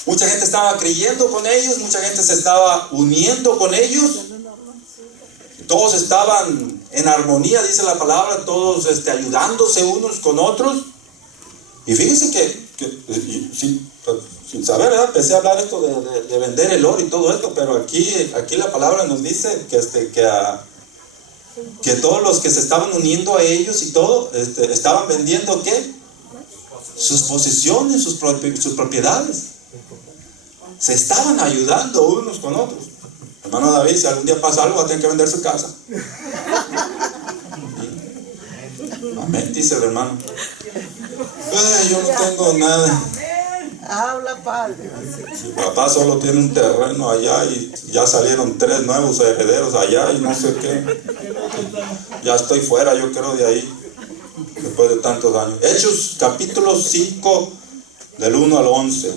Mucha gente estaba creyendo con ellos, mucha gente se estaba uniendo con ellos. Todos estaban en armonía, dice la palabra, todos ayudándose unos con otros. Y fíjense que sin saber, ¿verdad? Empecé a hablar esto de vender el oro y todo esto, pero aquí la palabra nos dice que todos los que se estaban uniendo a ellos y todo, estaban vendiendo ¿qué? Sus posesiones, sus propiedades. Se estaban ayudando unos con otros. Hermano David, si algún día pasa algo, va a tener que vender su casa. Amén, dice el hermano. Yo no tengo nada. Habla, Padre. Mi papá solo tiene un terreno allá y ya salieron 3 nuevos herederos allá y no sé qué. Ya estoy fuera, yo creo, de ahí, después de tantos años. Hechos, capítulo 5, del 1 al 11.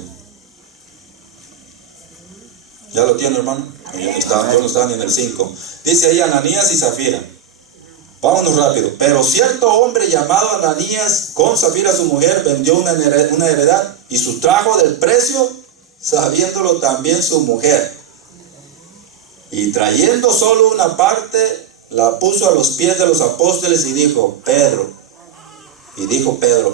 ¿Ya lo tiene, hermano? Yo no estaba ni en el 5. Dice ahí Ananías y Zafira. Vámonos rápido. Pero cierto hombre llamado Ananías, con Zafira su mujer, vendió una heredad y sustrajo del precio, sabiéndolo también su mujer. Y trayendo solo una parte, la puso a los pies de los apóstoles y dijo Pedro,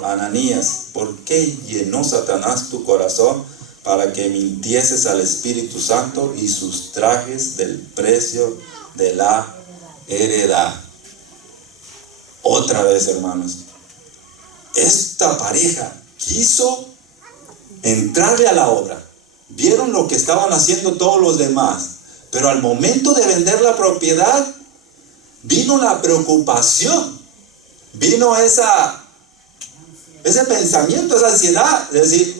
Ananías, ¿por qué llenó Satanás tu corazón para que mintieses al Espíritu Santo y sustrajes del precio de la heredad? Otra vez, hermanos, esta pareja quiso entrarle a la obra. Vieron lo que estaban haciendo todos los demás, pero al momento de vender la propiedad vino la preocupación, vino ese pensamiento, esa ansiedad de decir,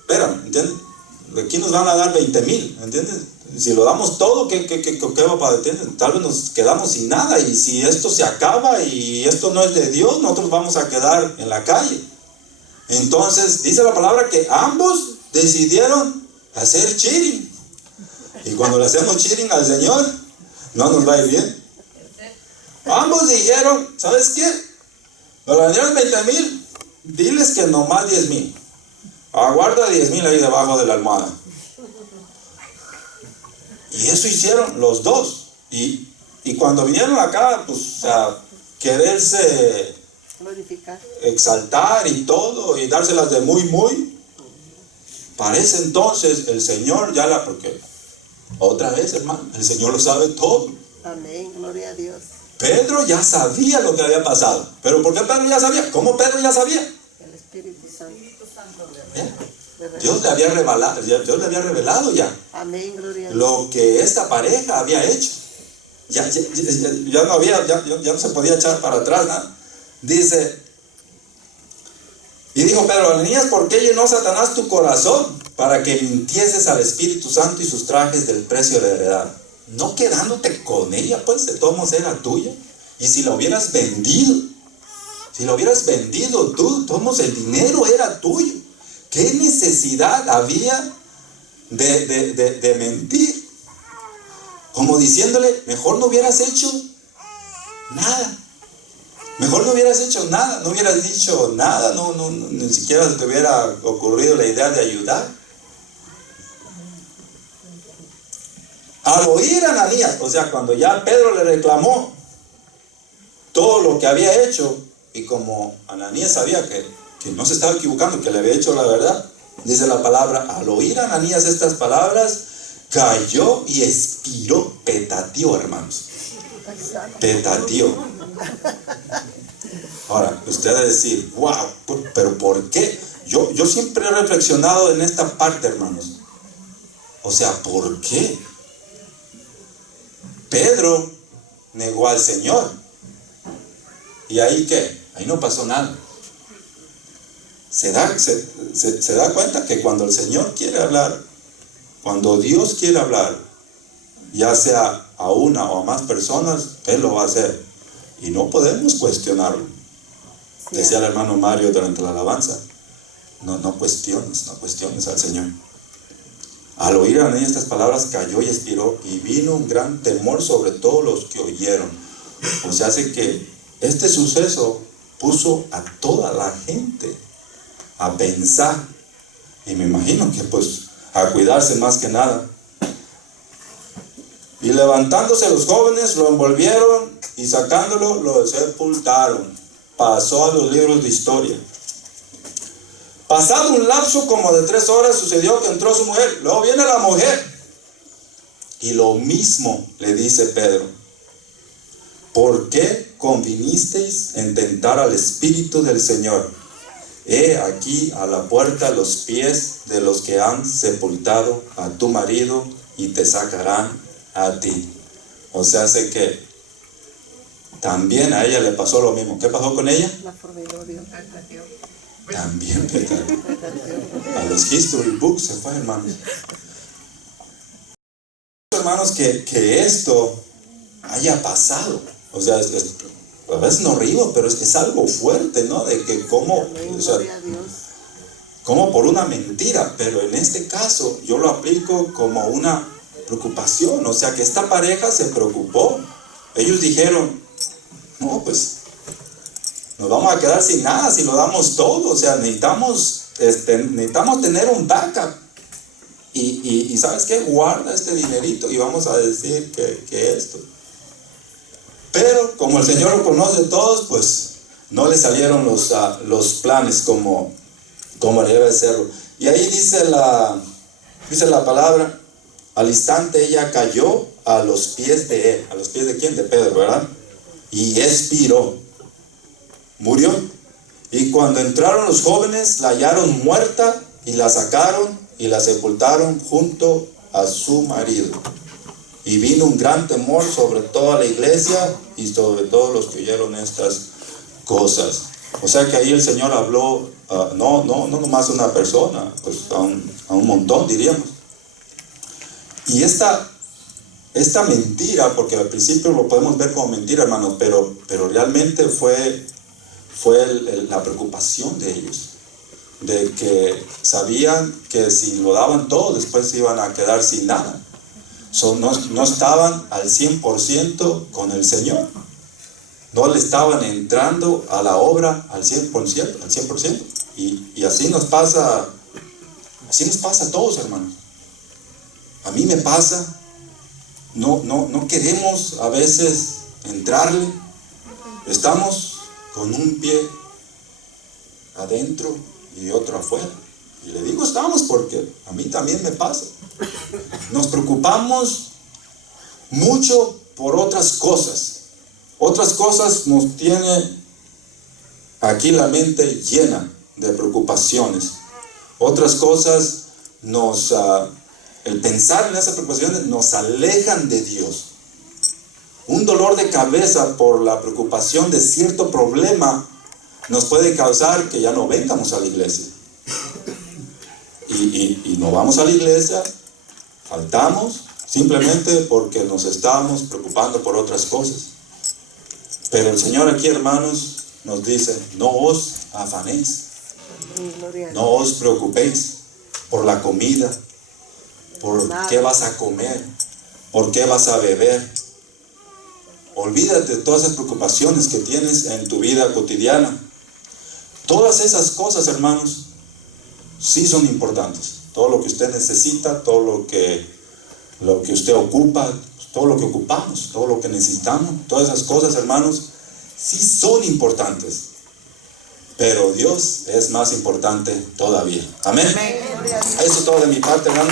espérame, ¿entiendes? Aquí nos van a dar 20,000, ¿entiendes? Si lo damos todo, ¿qué va para ¿entiendes? Tal vez nos quedamos sin nada, y si esto se acaba y esto no es de Dios, nosotros vamos a quedar en la calle. Entonces dice la palabra que ambos decidieron hacer cheating, y cuando le hacemos cheating al Señor no nos va a ir bien. Ambos dijeron, ¿sabes qué? Nos vendieron 20,000, diles que nomás 10,000. Aguarda 10,000 ahí debajo de la almohada. Y eso hicieron los dos. Y cuando vinieron acá, pues a quererse Glorificar, exaltar y todo, y dárselas de muy, parece entonces el Señor porque otra vez, hermano, el Señor lo sabe todo. amén, gloria a Dios. Pedro ya sabía lo que había pasado. ¿Pero por qué Pedro ya sabía? ¿Cómo Pedro ya sabía? El Espíritu Santo. Dios le había revelado ya Amén, gloria a Dios. lo que esta pareja había hecho. Ya no se podía echar para atrás, ¿no? Dice, y dijo Pedro, Ananías, ¿por qué llenó Satanás tu corazón para que mintieses al Espíritu Santo y sustrajes del precio de la heredad? No quedándote con ella, pues de todos modos era tuya. Y si la hubieras vendido tú, de todos modos el dinero era tuyo. ¿Qué necesidad había de mentir? Como diciéndole, mejor no hubieras hecho nada. Mejor no hubieras hecho nada, no hubieras dicho nada, ni siquiera te hubiera ocurrido la idea de ayudar. Al oír a Ananías, o sea, cuando ya Pedro le reclamó todo lo que había hecho, y como Ananías sabía que no se estaba equivocando, que le había hecho la verdad, dice la palabra, al oír a Ananías estas palabras, cayó y expiró, petateó, hermanos. Petateó. Ahora, usted va a decir, wow, pero ¿por qué? Yo siempre he reflexionado en esta parte, hermanos. O sea, ¿por qué? Pedro negó al Señor. ¿Y ahí qué? Ahí no pasó nada. Se da cuenta que cuando el Señor quiere hablar, cuando Dios quiere hablar, ya sea a una o a más personas, Él lo va a hacer. Y no podemos cuestionarlo. Sí. Decía el hermano Mario durante la alabanza, no cuestiones al Señor. Al oír a Ananías estas palabras, cayó y expiró, y vino un gran temor sobre todos los que oyeron. O sea, hace que este suceso puso a toda la gente a pensar, y me imagino que pues a cuidarse más que nada. Y levantándose los jóvenes, lo envolvieron y sacándolo, lo sepultaron. Pasó a los libros de historia. Pasado un lapso como de 3 horas, sucedió que entró su mujer. Luego viene la mujer, y lo mismo le dice Pedro. ¿Por qué convinisteis en tentar al Espíritu del Señor? He aquí a la puerta los pies de los que han sepultado a tu marido, y te sacarán a ti. O sea, hace que también a ella le pasó lo mismo. ¿Qué pasó con ella? La fornidorio. También a los history books se fue, hermanos. Hermanos, que esto haya pasado. O sea, a veces nos río, pero es algo fuerte, ¿no? De que cómo, Amén, o sea, gloria a Dios. como por una mentira, pero en este caso yo lo aplico como una preocupación. O sea, que esta pareja se preocupó. Ellos dijeron, no, pues nos vamos a quedar sin nada si lo damos todo. O sea, necesitamos tener un backup. Y ¿sabes qué? Guarda este dinerito y vamos a decir que esto. Pero como el Señor lo conoce todos, pues no le salieron los planes como debe serlo. Y ahí dice la palabra, al instante ella cayó a los pies de él. ¿A los pies de quién? De Pedro, ¿verdad? Y expiró. Murió. Y cuando entraron los jóvenes, la hallaron muerta y la sacaron y la sepultaron junto a su marido. Y vino un gran temor sobre toda la iglesia y sobre todos los que oyeron estas cosas. O sea que ahí el Señor habló, no nomás a una persona, pues a un montón, diríamos. Y esta mentira, porque al principio lo podemos ver como mentira, hermanos, pero realmente fue la preocupación de ellos, de que sabían que si lo daban todo, después se iban a quedar sin nada. No estaban al 100% con el Señor. No le estaban entrando a la obra al 100%. Y así nos pasa a todos, hermanos. A mí me pasa, no queremos a veces entrarle. Estamos con un pie adentro y otro afuera. Y le digo estamos porque a mí también me pasa. Nos preocupamos mucho por otras cosas. Otras cosas nos tiene aquí la mente llena de preocupaciones. Otras cosas el pensar en esas preocupaciones nos alejan de Dios. Un dolor de cabeza por la preocupación de cierto problema nos puede causar que ya no vengamos a la iglesia. Y no vamos a la iglesia, faltamos, simplemente porque nos estábamos preocupando por otras cosas. Pero el Señor aquí, hermanos, nos dice, no os afanéis, no os preocupéis por la comida, por qué vas a comer, por qué vas a beber. Olvídate de todas esas preocupaciones que tienes en tu vida cotidiana. Todas esas cosas, hermanos, sí son importantes. Todo lo que usted necesita, todo lo que usted ocupa, todo lo que ocupamos, todo lo que necesitamos, todas esas cosas, hermanos, sí son importantes. Pero Dios es más importante todavía. Amén. Eso es todo de mi parte, hermano.